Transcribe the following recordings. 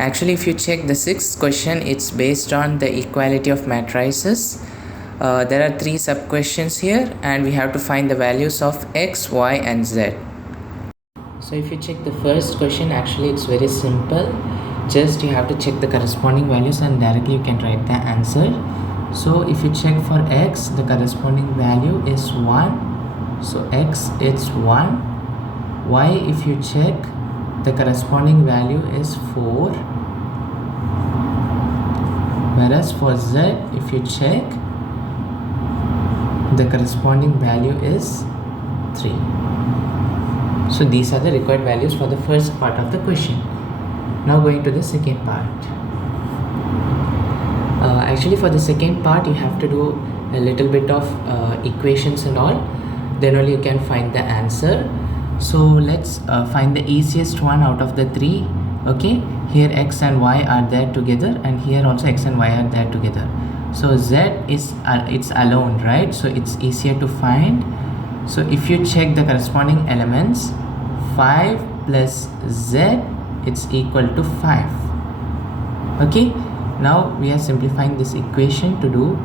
Actually, if you check the sixth question, it's based on the equality of matrices. There are three sub questions here and we have to find the values of x, y and z. So if you check the first question, actually it's very simple. Just you have to check the corresponding values and directly you can write the answer. So if you check for x, the corresponding value is 1. So x it's 1. Y, if you check, the corresponding value is 4. Whereas for z, if you check, the corresponding value is 3. So these are the required values for the first part of the question. Now going to the second part. Actually for the second part you have to do a little bit of equations and all, then only you can find the answer. So let's find the easiest one out of the three. Okay, here x and y are there together and here also x and y are there together. So z is it's alone, right? So it's easier to find. So if you check the corresponding elements, 5 plus z, it's equal to 5. Okay, now we are simplifying this equation to do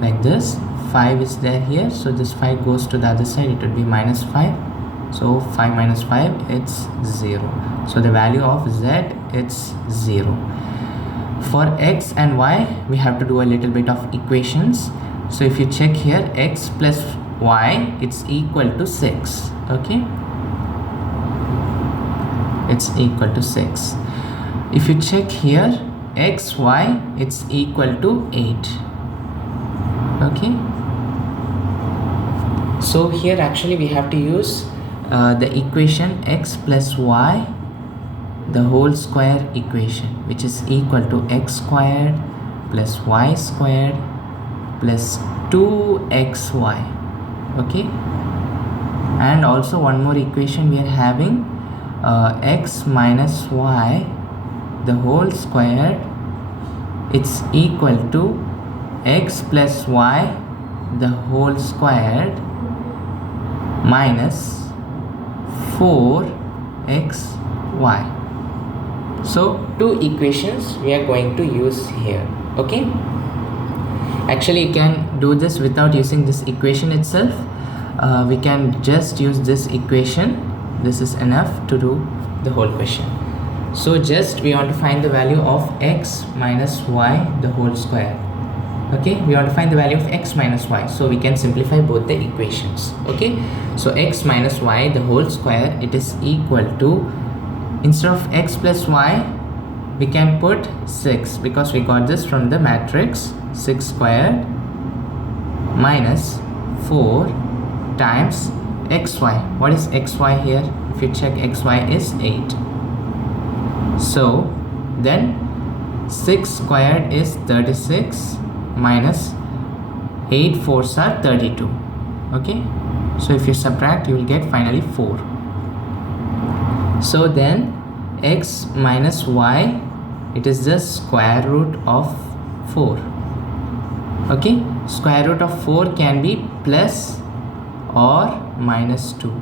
like this. 5 is there here, so this 5 goes to the other side, it would be minus 5. So 5 minus 5, it's 0. So the value of z, it's 0. For x and y, we have to do a little bit of equations. So if you check here, x plus y, it's equal to 6. Okay, it's equal to 6. If you check here, x, y, it's equal to 8. Okay, so here actually we have to use the equation x plus y, the whole square equation, which is equal to x squared plus y squared plus 2xy. Okay, and also one more equation we are having, x minus y, the whole squared, it's equal to x plus y, the whole squared, minus 4xy. So two equations we are going to use here. Okay, actually you can do this without using this equation itself. We can just use this equation. This is enough to do the whole question. So just we want to find the value of x minus y, the whole square. Okay, we want to find the value of x minus y, so we can simplify both the equations. Okay, so x minus y, the whole square, it is equal to, instead of x plus y, we can put 6 because we got this from the matrix. 6 squared minus 4 times xy. What is xy here? If you check, xy is 8. So then 6 squared is 36 minus 8 fours are 32. Okay, so if you subtract, you will get finally 4. So then x minus y, it is the square root of 4. Okay, square root of 4 can be plus or minus 2.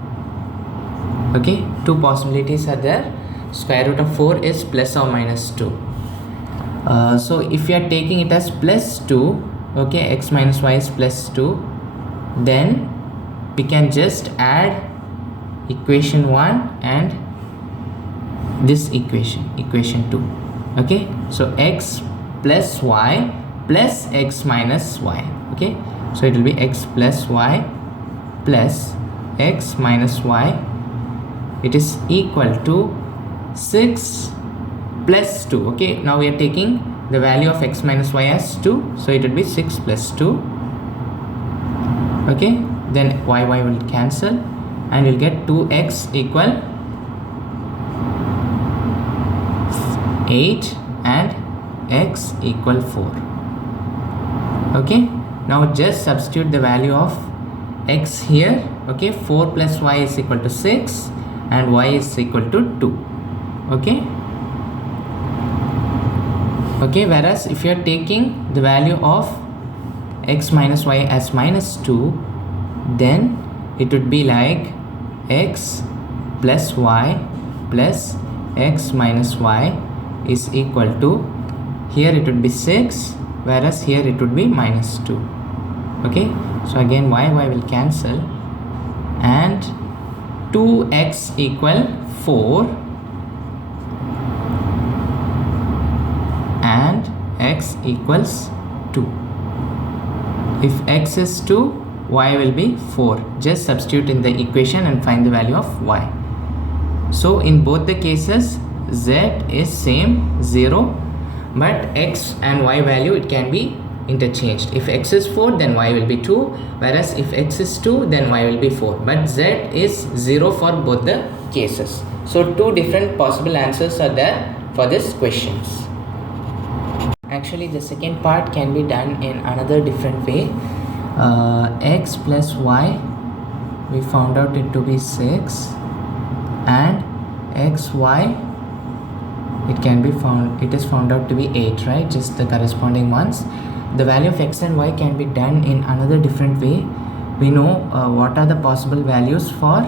Okay, two possibilities are there. Square root of 4 is plus or minus 2. So if you are taking it as plus 2, okay, x minus y is plus 2, then we can just add equation 1 and this equation, equation 2. Okay, so x plus y plus x minus y. Okay, so it will be x plus y plus x minus y, it is equal to 6 plus 2. Okay, now we are taking the value of x minus y as 2, so it will be 6 plus 2. Okay, then y will cancel and you'll get 2x equal 8 and x equal 4. Okay, now just substitute the value of x here. Okay, 4 plus y is equal to 6 and y is equal to 2. Okay, okay, whereas if you are taking the value of x minus y as minus 2, then it would be like x plus y plus x minus y is equal to, here it would be 6, whereas here it would be minus 2. Okay, so again y will cancel, and 2x equal 4 and x equals 2. If x is 2, y will be 4. Just substitute in the equation and find the value of y. So in both the cases z is same 0, but x and y value it can be interchanged. If x is 4, then y will be 2, whereas if x is 2, then y will be 4, but z is 0 for both the cases. So two different possible answers are there for this questions. Actually the second part can be done in another different way. X plus y, we found out it to be 6, and xy, it is found out to be 8, right? Just the corresponding ones. The value of x and y can be done in another different way. We know what are the possible values for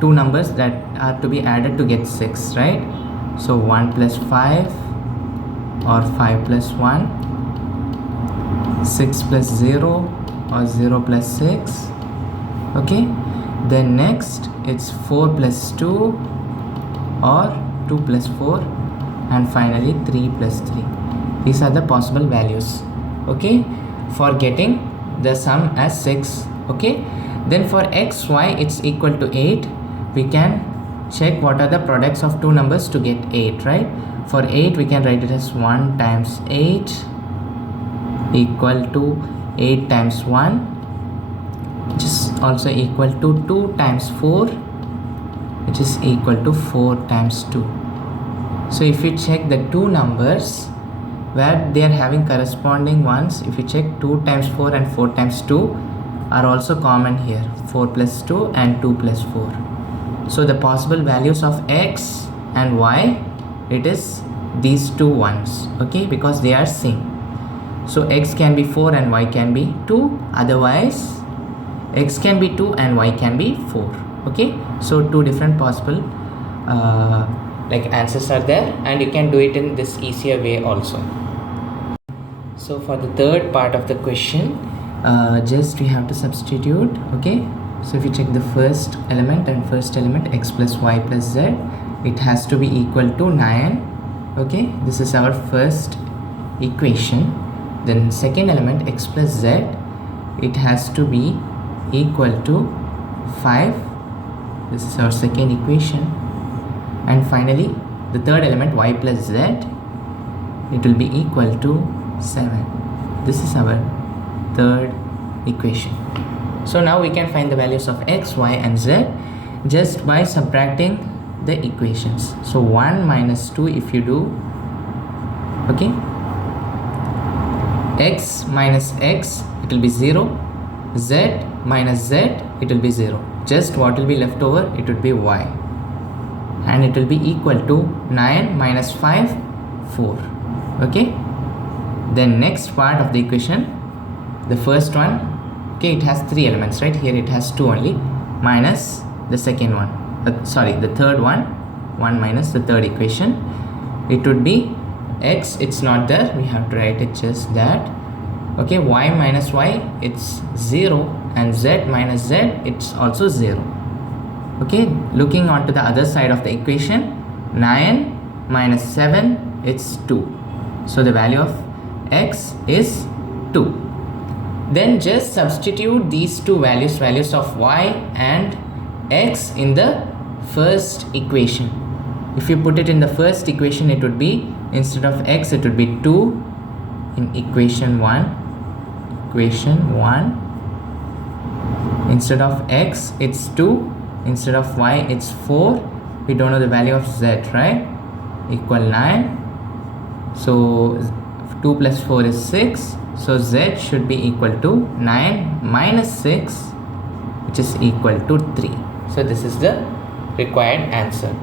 two numbers that are to be added to get 6, right? So 1 plus 5, or 5 plus 1, 6 plus 0, or 0 plus 6. Okay, then next it's 4 plus 2, or 2 plus 4, and finally 3 plus 3. These are the possible values, okay, for getting the sum as 6. Okay, then for xy it's equal to 8. We can check what are the products of two numbers to get 8, right? For 8 we can write it as 1 times 8 equal to 8 times 1, which is also equal to 2 times 4, which is equal to 4 times 2. So if you check the two numbers where they are having corresponding ones, if you check 2 times 4 and 4 times 2 are also common here, 4 plus 2 and 2 plus 4. So the possible values of x and y, it is these two ones, okay, because they are same. So x can be 4 and y can be 2, otherwise x can be 2 and y can be 4. Okay, so two different possible answers are there, and you can do it in this easier way also. So for the third part of the question, just we have to substitute. Okay, so if you check the first element x plus y plus z, it has to be equal to 9. Okay, this is our first equation. Then second element x plus z, it has to be equal to 5. This is our second equation. And finally the third element y plus z, it will be equal to 7. This is our third equation. So now we can find the values of x, y and z just by subtracting the equations. So 1 minus 2 if you do, okay, x minus x, it will be 0, z minus z, it will be 0. Just what will be left over, it would be y, and it will be equal to 9 minus 5, 4. Okay, then next part of the equation, the first one, okay, it has 3 elements, right? Here it has 2 only, minus the second one, the third one, 1 minus the third equation. It would be x, it's not there, we have to write it just that. Okay, y minus y, it's 0, and z minus z, it's also 0. Okay, looking on to the other side of the equation, 9 minus 7, it's 2. So the value of x is 2. Then just substitute these two values of y and x in the first equation. If you put it in the first equation, it would be, instead of x, it would be 2 in equation 1. Instead of x, it's 2. Instead of y, it's 4. We don't know the value of z, right? Equal 9. So 2 plus 4 is 6. So z should be equal to 9 minus 6, which is equal to 3. So this is the required answer.